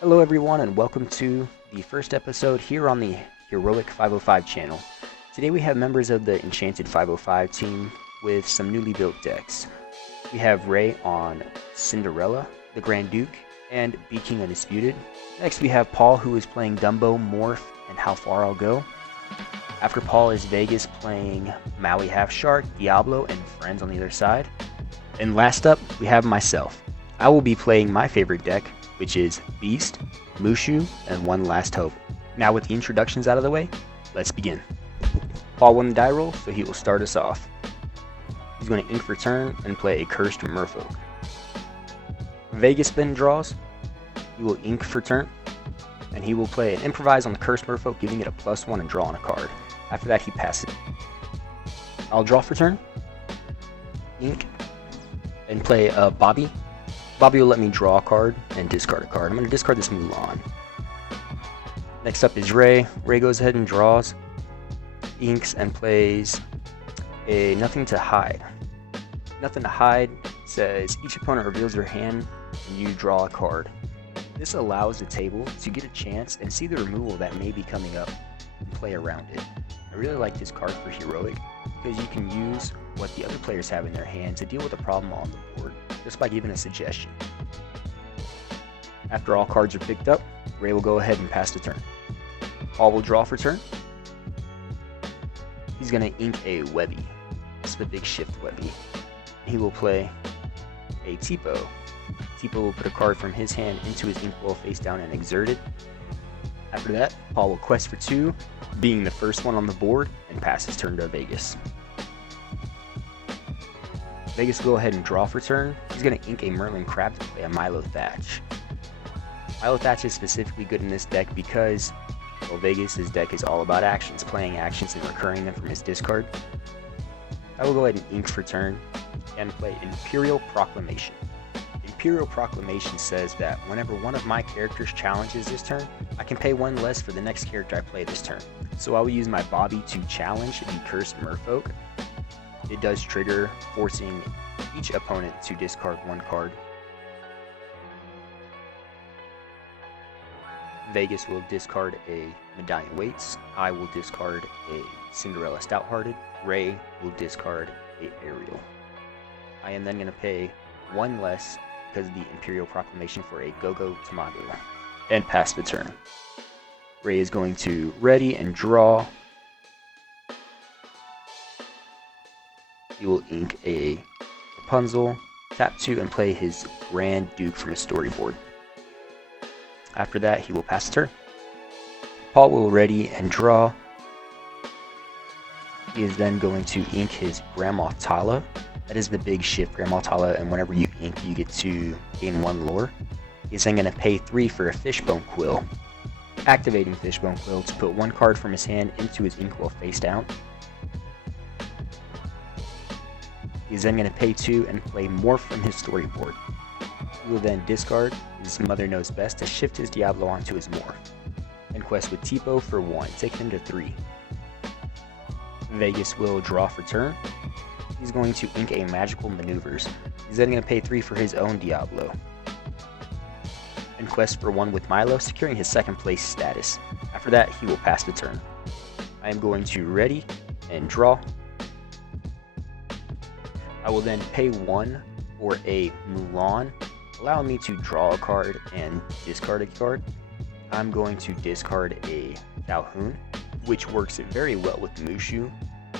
Hello everyone and welcome to the first episode here on the Heroic 505 channel. Today we have members of the Enchanted 505 team with some newly built decks. We have Ray on Cinderella, the Grand Duke, and Be King Undisputed. Next we have Paul, who is playing Dumbo, Morph, and How Far I'll Go. After Paul is Vegas playing Maui Half Shark, Diablo, and Friends on the other side. And last up we have myself. I will be playing my favorite deck, which is Beast, Mushu, and One Last Hope. Now with the introductions out of the way, let's begin. Paul won the die roll, so he will start us off. He's going to ink for turn and play a Cursed Merfolk. Vegas then draws. He will ink for turn, and he will play an Improvise on the Cursed Merfolk, giving it a +1 and draw on a card. After that, he passes it. I'll draw for turn, ink, and play a Bobby. Bobby will let me draw a card and discard a card. I'm going to discard this Mulan. Next up is Ray. Ray goes ahead and draws, inks, and plays a Nothing to Hide. Nothing to Hide says each opponent reveals their hand and you draw a card. This allows the table to get a chance and see the removal that may be coming up and play around it. I really like this card for Heroic because you can use what the other players have in their hand to deal with a problem on the board just by giving a suggestion. After all cards are picked up, Ray will go ahead and pass the turn. Paul will draw for turn. He's going to ink a Webby. This is the big shift Webby. He will play a Tipo. Tipo will put a card from his hand into his inkwell face down and exert it. After that, Paul will quest for 2, being the first one on the board, and pass his turn to Vegas. Vegas will go ahead and draw for turn. He's going to ink a Merlin Crab to play a Milo Thatch. Milo Thatch is specifically good in this deck because, well, Vegas' deck is all about actions, playing actions and recurring them from his discard. I will go ahead and ink for turn and play Imperial Proclamation. Imperial Proclamation says that whenever one of my characters challenges this turn, I can pay 1 less for the next character I play this turn. So I will use my Bobby to challenge the Cursed Merfolk. It does trigger, forcing each opponent to discard 1 card. Vegas will discard a Medallion Waits. I will discard a Cinderella Stouthearted. Ray will discard a Ariel. I am then going to pay 1 less because of the Imperial Proclamation for a Go-Go Tamago and pass the turn. Ray is going to ready and draw. He will ink a Rapunzel, tap 2, and play his Grand Duke from his storyboard. After that, he will pass the turn. Paul will ready and draw. He is then going to ink his Grandma Tala. That is the big shift, Grandma Tala, and whenever you ink, you get to gain 1 lore. He's then going to pay 3 for a Fishbone Quill. Activating Fishbone Quill to put 1 card from his hand into his inkwell face down. He's then going to pay 2 and play Morph from his storyboard. He will then discard his Mother Knows Best to shift his Diablo onto his Morph. And quest with Tipo for 1, take him to 3. Vegas will draw for turn. He's going to ink a Magical Maneuvers. He's then going to pay 3 for his own Diablo. And quest for 1 with Milo, securing his 2nd place status. After that, he will pass the turn. I am going to ready and draw. I will then pay 1 for a Mulan, allowing me to draw a card and discard a card. I'm going to discard a Calhoun, which works very well with Mushu,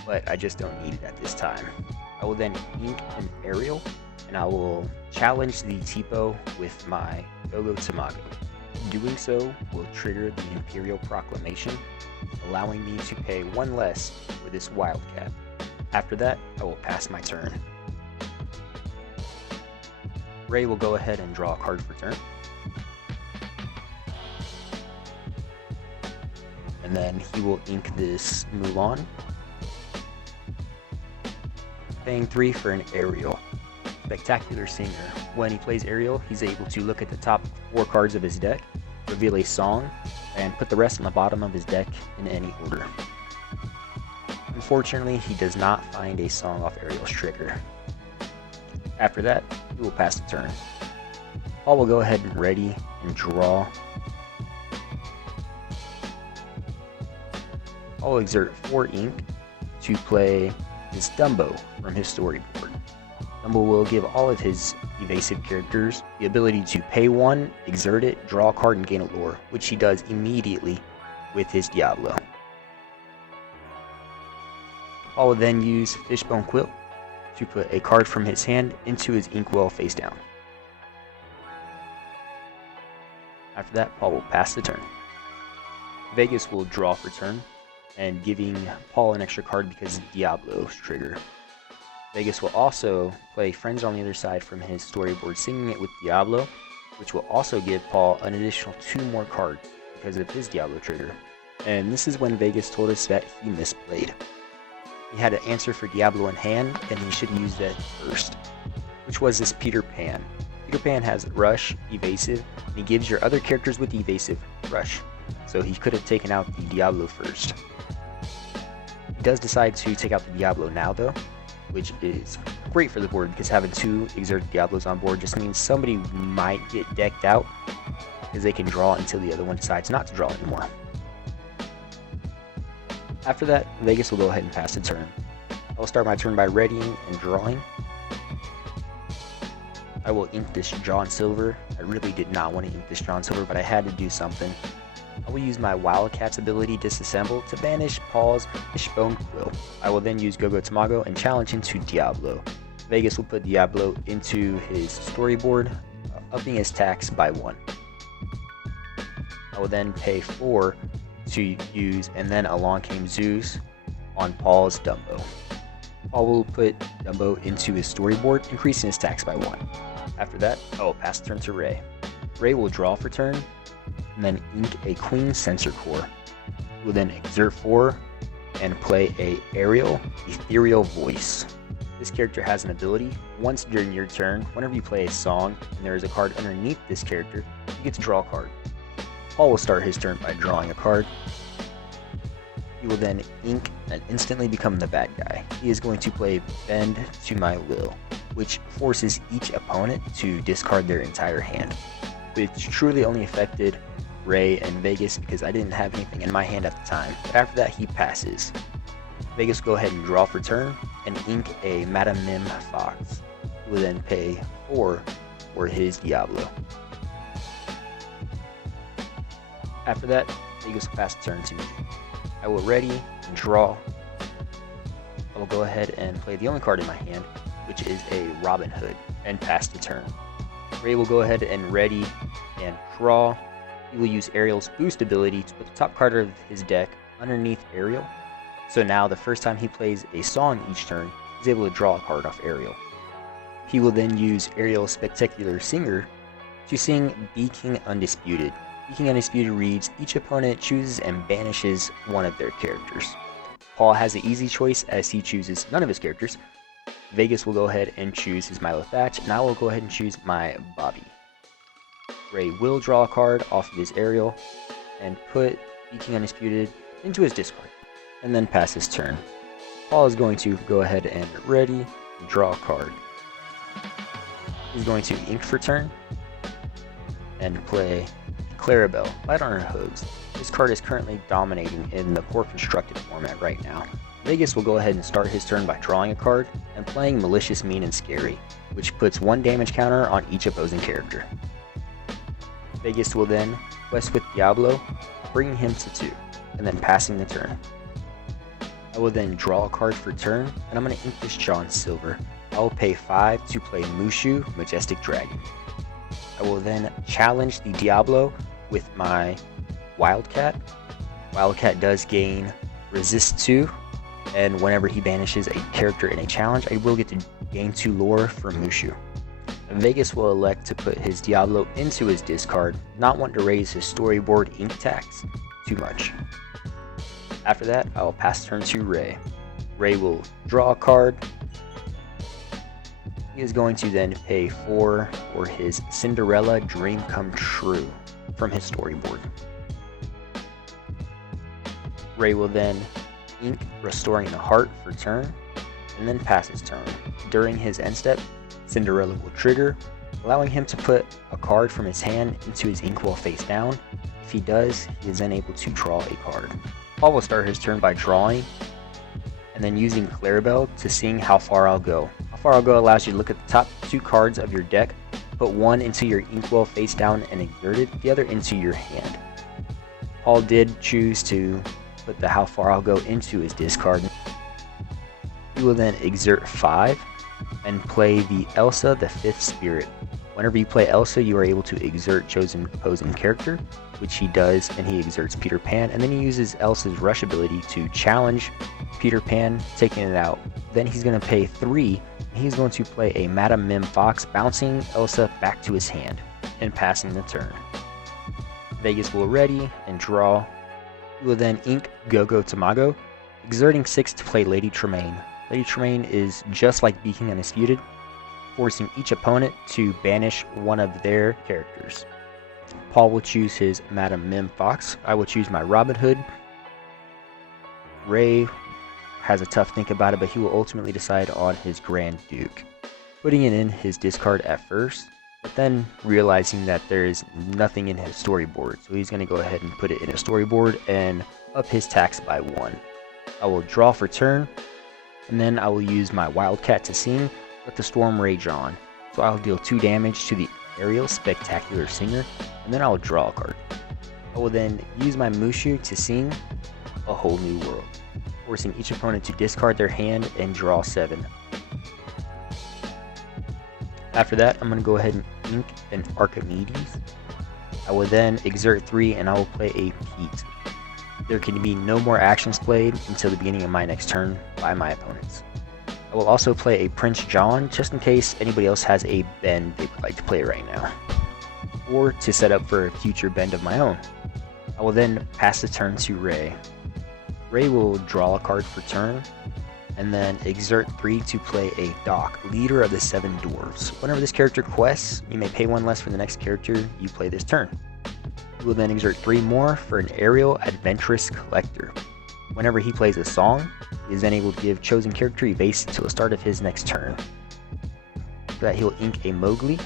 but I just don't need it at this time. I will then ink an Ariel, and I will challenge the Tipo with my Go-Go Tamago. Doing so will trigger the Imperial Proclamation, allowing me to pay 1 less for this Wildcat. After that, I will pass my turn. Ray will go ahead and draw a card for turn. And then he will ink this Mulan, paying 3 for an Ariel. Spectacular Singer. When he plays Ariel, he's able to look at the top 4 cards of his deck, reveal a song, and put the rest on the bottom of his deck in any order. Unfortunately, he does not find a song off Ariel's trigger. After that, he will pass the turn. Paul will go ahead and ready and draw. Paul will exert 4 ink to play his Dumbo from his storyboard. Dumbo will give all of his evasive characters the ability to pay 1, exert it, draw a card, and gain a lore, which he does immediately with his Diablo. Paul will then use Fishbone Quilt to put a card from his hand into his inkwell face down. After that, Paul will pass the turn. Vegas will draw for turn, and giving Paul an extra card because of Diablo's trigger. Vegas will also play Friends on the Other Side from his storyboard, singing it with Diablo, which will also give Paul an additional 2 more cards because of his Diablo trigger. And this is when Vegas told us that he misplayed. He had an answer for Diablo in hand, and he should have used that first, which was this Peter Pan. Peter Pan has Rush, Evasive, and he gives your other characters with Evasive Rush, so he could have taken out the Diablo first. He does decide to take out the Diablo now though, which is great for the board because having 2 exerted Diablos on board just means somebody might get decked out because they can draw until the other one decides not to draw anymore. After that, Vegas will go ahead and pass the turn. I will start my turn by readying and drawing. I will ink this John Silver. I really did not want to ink this John Silver, but I had to do something. I will use my Wildcat's ability Disassemble to banish Paul's Fishbone Quill. I will then use Gogo Tamago and challenge into Diablo. Vegas will put Diablo into his storyboard, upping his tax by 1. I will then pay 4 to use, and then along came Zeus on Paul's Dumbo. Paul will put Dumbo into his storyboard, increasing his tax by 1. After that, I will pass the turn to Ray. Ray will draw for turn, and then ink a Queen Sensor Core. He will then exert 4 and play a Aerial Ethereal Voice. This character has an ability. Once during your turn, whenever you play a song and there is a card underneath this character, you get to draw a card. Paul will start his turn by drawing a card. He will then ink and instantly become the bad guy. He is going to play Bend to My Will, which forces each opponent to discard their entire hand, which truly only affected Ray and Vegas because I didn't have anything in my hand at the time. But after that, he passes. Vegas will go ahead and draw for turn and ink a Madame Mim Fox. He will then pay 4 for his Diablo. After that, Vegas will pass the turn to me. I will ready and draw. I will go ahead and play the only card in my hand, which is a Robin Hood, and pass the turn. Ray will go ahead and ready and draw. He will use Ariel's boost ability to put the top card of his deck underneath Ariel. So now the first time he plays a song each turn, he's able to draw a card off Ariel. He will then use Ariel's Spectacular Singer to sing Be King Undisputed. Be King Undisputed reads, each opponent chooses and banishes one of their characters. Paul has an easy choice as he chooses none of his characters. Vegas will go ahead and choose his Milo Thatch, and I will go ahead and choose my Bobby. Ray will draw a card off of his Ariel and put Be King Undisputed into his discard, and then pass his turn. Paul is going to go ahead and ready and draw a card. He's going to ink for turn and play Clarabelle, Light on Her Hooves. This card is currently dominating in the core constructed format right now. Vegas will go ahead and start his turn by drawing a card and playing Malicious, Mean, and Scary, which puts 1 damage counter on each opposing character. Vegas will then quest with Diablo, bringing him to 2, and then passing the turn. I will then draw a card for turn, and I'm going to ink this John Silver. I will pay 5 to play Mushu, Majestic Dragon. I will then challenge the Diablo with my Wildcat. Wildcat does gain Resist 2, and whenever he banishes a character in a challenge, I will get to gain 2 lore from Mushu. Vegas will elect to put his Diablo into his discard, not want to raise his storyboard ink tax too much. After that, I will pass turn to Ray. Ray will draw a card. He is going to then pay 4 for his Cinderella Dream Come True from his storyboard. Ray will then ink Restoring the Heart for turn, and then pass his turn. During his end step, Cinderella will trigger, allowing him to put a card from his hand into his inkwell face down. If he does, he is then able to draw a card. Paul will start his turn by drawing, and then using Clarabelle to sing How Far I'll Go. How Far I'll Go allows you to look at the top 2 cards of your deck, put one into your inkwell face down and exert it, the other into your hand. Paul did choose to put the How Far I'll Go into his discard. He will then exert 5 and play the Elsa, the 5th Spirit. Whenever you play Elsa, you are able to exert chosen opposing character, which he does, and he exerts Peter Pan, and then he uses Elsa's rush ability to challenge Peter Pan, taking it out. Then he's going to pay 3, and he's going to play a Madame Mim Fox, bouncing Elsa back to his hand and passing the turn. Vegas will ready and draw. He will then ink Go-Go Tamago, exerting 6 to play Lady Tremaine. Lady Tremaine is just like Beacon Undisputed, forcing each opponent to banish one of their characters. Paul will choose his Madame Mim Fox. I will choose my Robin Hood. Ray has a tough think about it, but he will ultimately decide on his Grand Duke, putting it in his discard at first, but then realizing that there is nothing in his storyboard, so he's going to go ahead and put it in a storyboard and up his tax by 1. I will draw for turn, and then I will use my Wildcat to sing Let the Storm Rage On. So I'll deal 2 damage to the Ariel Spectacular Singer, and then I will draw a card. I will then use my Mushu to sing A Whole New World, forcing each opponent to discard their hand and draw 7. After that, I'm going to go ahead and ink an Archimedes. I will then exert 3 and I will play a Pete. There can be no more actions played until the beginning of my next turn by my opponents. I will also play a Prince John just in case anybody else has a bend they would like to play right now, or to set up for a future bend of my own. I will then pass the turn to Ray. Ray will draw a card for turn, and then exert 3 to play a Doc, Leader of the 7 Dwarves. Whenever this character quests, you may pay 1 less for the next character you play this turn. He will then exert 3 more for an Ariel Adventurous Collector. Whenever he plays a song, he is then able to give chosen character evase until the start of his next turn. After that, he will ink a Mowgli,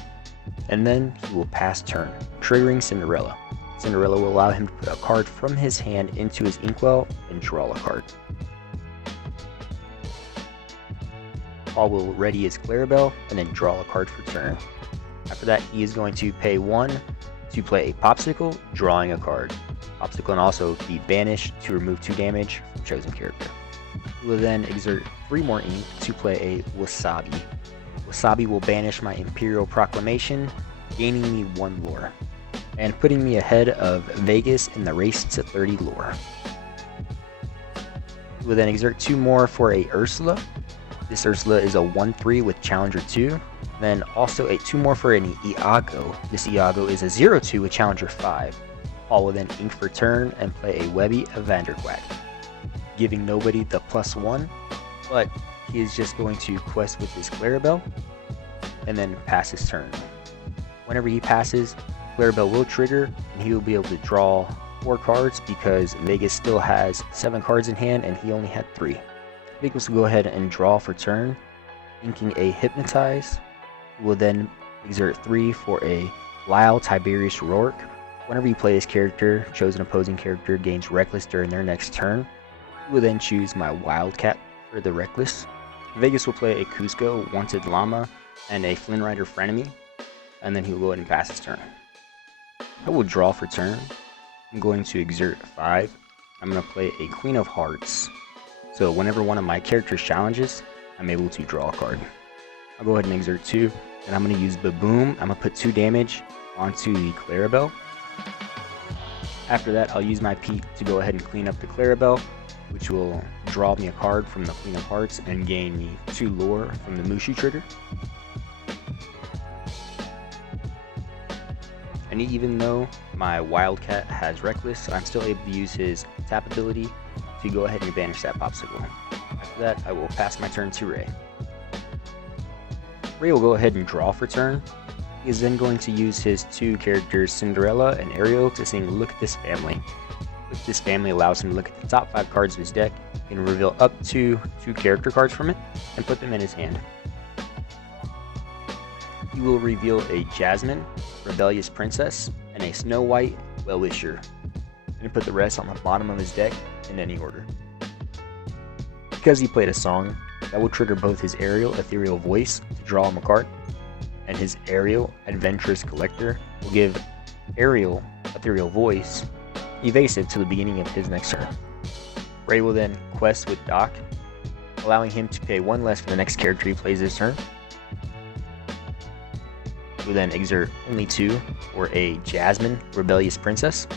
and then he will pass turn, triggering Cinderella. Cinderella will allow him to put a card from his hand into his inkwell and draw a card. Paul will ready his Clarabelle and then draw a card for turn. After that, he is going to pay 1 to play a Popsicle, drawing a card. Popsicle can also be banished to remove 2 damage from chosen character. He will then exert 3 more ink to play a Wasabi. Wasabi will banish my Imperial Proclamation, gaining me 1 lore, and putting me ahead of Vegas in the race to 30 lore. He will then exert 2 more for a Ursula. This Ursula is a 1/3 with Challenger 2. Then also a 2 more for an Iago. This Iago is a 0/2 with Challenger 5. Paul will then ink for turn and play a Webby of Vanderquack, giving nobody the +1, but he is just going to quest with his Clarabelle and then pass his turn. Whenever he passes, Clarabelle will trigger and he will be able to draw 4 cards because Vegas still has 7 cards in hand and he only had 3. Vegas will go ahead and draw for turn, inking a Hypnotize. He will then exert 3 for a Lyle Tiberius Rourke. Whenever you play this character, chosen opposing character gains Reckless during their next turn. We will then choose my Wildcat for the Reckless. Vegas will play a Cusco, Wanted Llama, and a Flynn Rider Frenemy, and then he will go ahead and pass his turn. I will draw for turn. I'm going to exert 5. I'm going to play a Queen of Hearts. So whenever one of my characters challenges, I'm able to draw a card. I'll go ahead and exert 2, and I'm going to use Baboom. I'm going to put 2 damage onto the Clarabelle. After that, I'll use my Pete to go ahead and clean up the Clarabelle, which will draw me a card from the Queen of Hearts and gain me 2 lore from the Mushu trigger. And even though my Wildcat has Reckless, I'm still able to use his tap ability to go ahead and banish that Popsicle. After that, I will pass my turn to Ray. Ray will go ahead and draw for turn. He is then going to use his 2 characters, Cinderella and Ariel, to sing Look at This Family. Look at This Family allows him to look at the top 5 cards of his deck and reveal up to 2 character cards from it and put them in his hand. he will reveal a Jasmine, Rebellious Princess, and a Snow White, Well-Wisher, and put the rest on the bottom of his deck in any order. Because he played a song, that will trigger both his Ariel Ethereal Voice to draw him a card, and his Ariel Adventurous Collector will give Ariel Ethereal Voice evasive to the beginning of his next turn. Ray will then quest with Doc, allowing him to pay 1 less for the next character he plays this turn. He will then exert only 2 for a Jasmine, Rebellious Princess.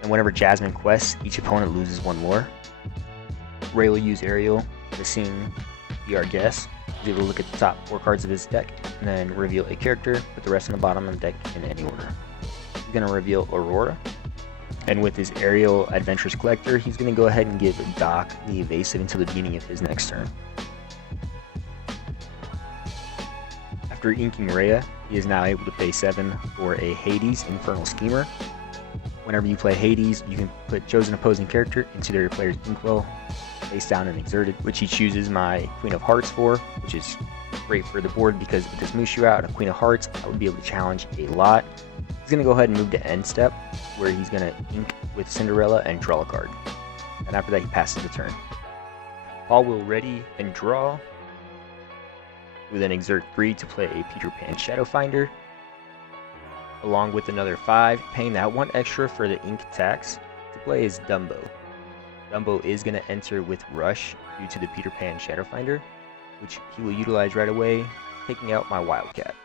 And whenever Jasmine quests, each opponent loses 1 lore. Ray will use Ariel to sing Be Our Guest. He's able to look at the top 4 cards of his deck, and then reveal a character, put the rest on the bottom of the deck in any order. He's going to reveal Aurora. And with his Ariel Adventurous Collector, he's going to go ahead and give Doc the evasive until the beginning of his next turn. After inking Rhea, he is now able to pay 7 for a Hades Infernal Schemer. Whenever you play Hades, you can put chosen opposing character into their player's inkwell, face down and exerted, which he chooses my Queen of Hearts for, which is great for the board because with this Mushu out and a Queen of Hearts, I would be able to challenge a lot. He's going to go ahead and move to end step, where he's going to ink with Cinderella and draw a card. And after that, he passes the turn. Paul will ready and draw. He will then exert 3 to play a Peter Pan Shadow Finder, along with another 5, paying that 1 extra for the ink tax to play his Dumbo. Dumbo is going to enter with Rush due to the Peter Pan Shadow Finder, which he will utilize right away, taking out my Wildcat.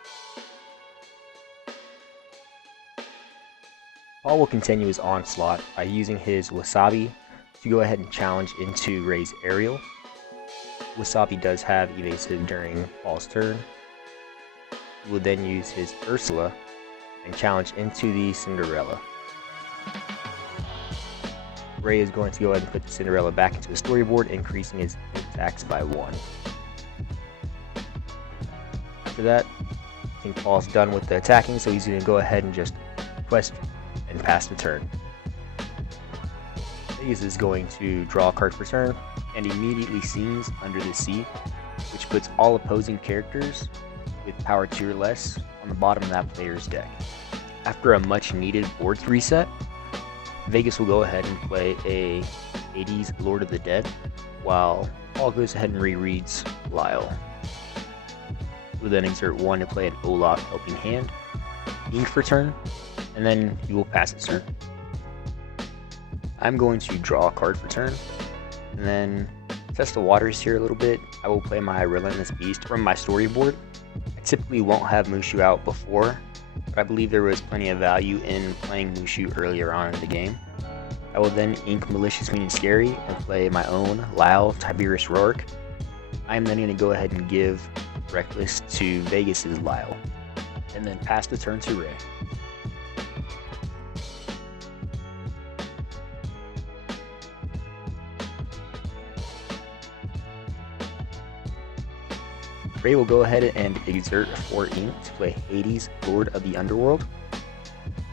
Paul will continue his onslaught by using his Wasabi to go ahead and challenge into Ray's Ariel. Wasabi does have evasive during Paul's turn. He will then use his Ursula and challenge into the Cinderella. Ray is going to go ahead and put the Cinderella back into the storyboard, increasing his attacks by 1. After that, I think Paul's done with the attacking, so he's going to go ahead and just quest and pass the turn. Vegas is going to draw a card for turn and immediately sings Under the Sea, which puts all opposing characters with power 2 or less on the bottom of that player's deck. After a much needed board reset, Vegas will go ahead and play a Hades Lord of the Dead, while Paul goes ahead and rereads Lyle. He will then exert 1 to play an Olaf Helping Hand, ink for turn, and then he will pass his turn. I'm going to draw a card for turn, and then test the waters here a little bit. I will play my Relentless Beast from my storyboard. I typically won't have Mushu out before, but I believe there was plenty of value in playing Mushu earlier on in the game. I will then ink Malicious Meaning Scary and play my own Lyle Tiberius Rourke. I am then going to go ahead and give Reckless to Vegas's Lyle, and then pass the turn to Ray. Ray will go ahead and exert 4 ink to play Hades, Lord of the Underworld.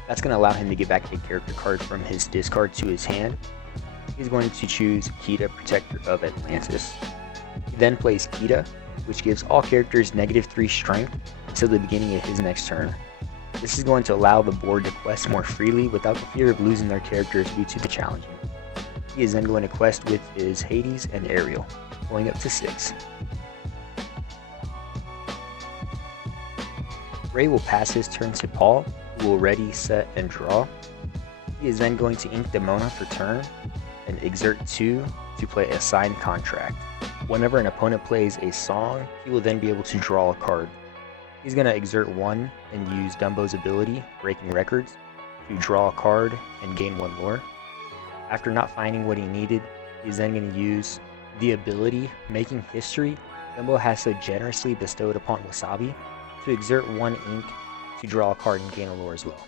That's going to allow him to get back a character card from his discard to his hand. He's going to choose Kita, Protector of Atlantis. He then plays Kita, which gives all characters -3 strength until the beginning of his next turn. This is going to allow the board to quest more freely without the fear of losing their characters due to the challenging. He is then going to quest with his Hades and Ariel, going up to 6. Ray will pass his turn to Paul, who will ready, set, and draw. He is then going to ink Demona for turn and exert 2 to play a signed contract. Whenever an opponent plays a song, he will then be able to draw a card. He's going to exert 1 and use Dumbo's ability, Breaking Records, to draw a card and gain 1 lore. After not finding what he needed, he's then going to use the ability, Making History, Dumbo has so generously bestowed upon Wasabi, to exert 1 ink to draw a card and gain a lore as well.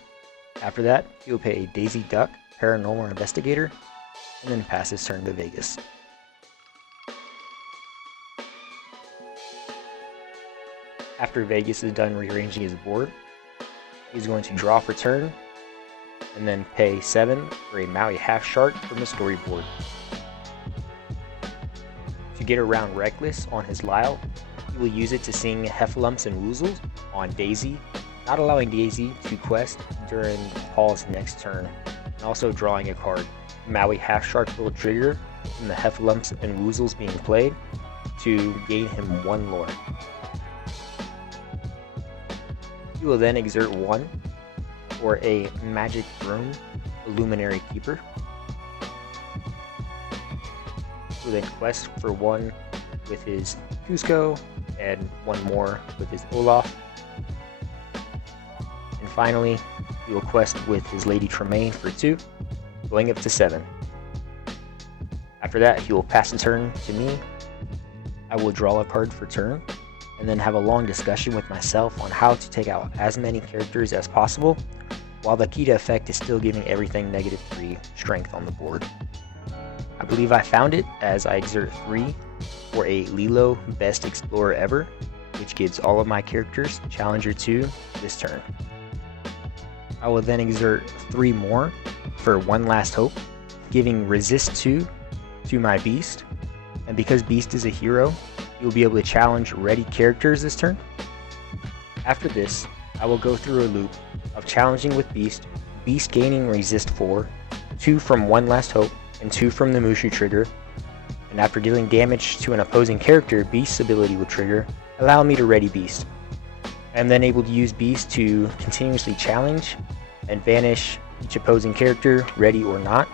After that, he will pay a Daisy Duck, Paranormal Investigator, and then pass his turn to Vegas. After Vegas is done rearranging his board, he's going to draw for turn, and then pay 7 for a Maui Half Shark from the storyboard. To get around Reckless on his Lyle, You will use it to sing Heffalumps and Woozles on Daisy, not allowing Daisy to quest during Paul's next turn, and also drawing a card. Maui Half Shark will trigger from the Heffalumps and Woozles being played to gain him 1 lore. You will then exert 1 for a Magic Broom Illuminary Keeper. You will then quest for 1 with his Cusco and 1 more with his Olaf. And finally, he will quest with his Lady Tremaine for 2, going up to 7. After that, he will pass the turn to me. I will draw a card for turn, and then have a long discussion with myself on how to take out as many characters as possible, while the Kita effect is still giving everything -3 strength on the board. I believe I found it as I exert 3 for a Lilo Best Explorer Ever, which gives all of my characters Challenger 2 this turn. I will then exert 3 more for One Last Hope, giving Resist 2 to my Beast, and because Beast is a hero, you will be able to challenge ready characters this turn. After this, I will go through a loop of challenging with Beast, Beast gaining Resist 4, 2 from One Last Hope, and 2 from the Mushu trigger, and after dealing damage to an opposing character, Beast's ability will trigger, allowing me to ready Beast. I am then able to use Beast to continuously challenge and banish each opposing character, ready or not.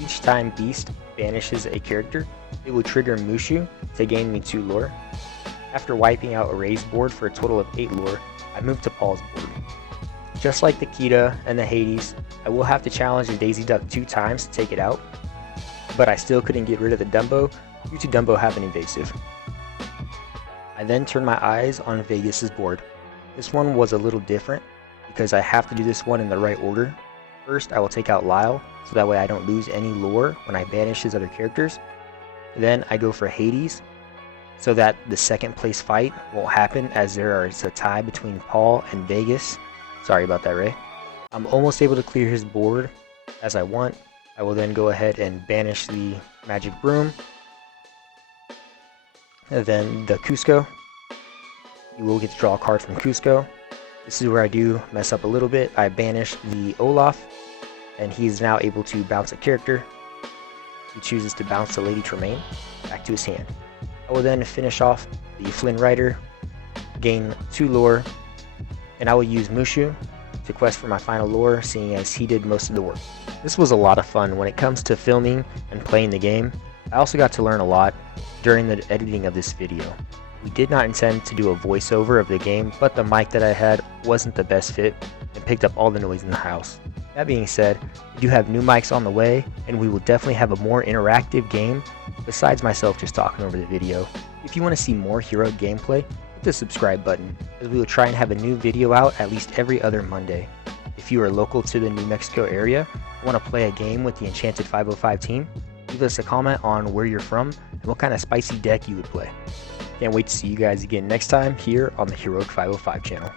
Each time Beast banishes a character, it will trigger Mushu to gain me 2 lore. After wiping out Array's board for a total of 8 lore, I move to Paul's board. Just like the Kita and the Hades, I will have to challenge the Daisy Duck 2 times to take it out, but I still couldn't get rid of the Dumbo due to Dumbo having evasive. I then turn my eyes on Vegas's board. This one was a little different because I have to do this one in the right order. First, I will take out Lyle, so that way I don't lose any lore when I banish his other characters. Then I go for Hades, so that the second place fight won't happen as there is a tie between Paul and Vegas. Sorry about that, Ray. I'm almost able to clear his board as I want. I will then go ahead and banish the Magic Broom. And then the Cusco. You will get to draw a card from Cusco. This is where I do mess up a little bit. I banish the Olaf, and he is now able to bounce a character. He chooses to bounce the Lady Tremaine back to his hand. I will then finish off the Flynn Rider, gain 2 lore, and I will use Mushu to quest for my final lore, seeing as he did most of the work. This was a lot of fun when it comes to filming and playing the game. I also got to learn a lot during the editing of this video. We did not intend to do a voiceover of the game, but the mic that I had wasn't the best fit and picked up all the noise in the house. That being said, we do have new mics on the way, and we will definitely have a more interactive game besides myself just talking over the video. If you want to see more hero gameplay, hit the subscribe button, as we will try and have a new video out at least every other Monday. If you are local to the New Mexico area and want to play a game with the Enchanted 505 team, leave us a comment on where you're from and what kind of spicy deck you would play. Can't wait to see you guys again next time here on the Heroic 505 channel.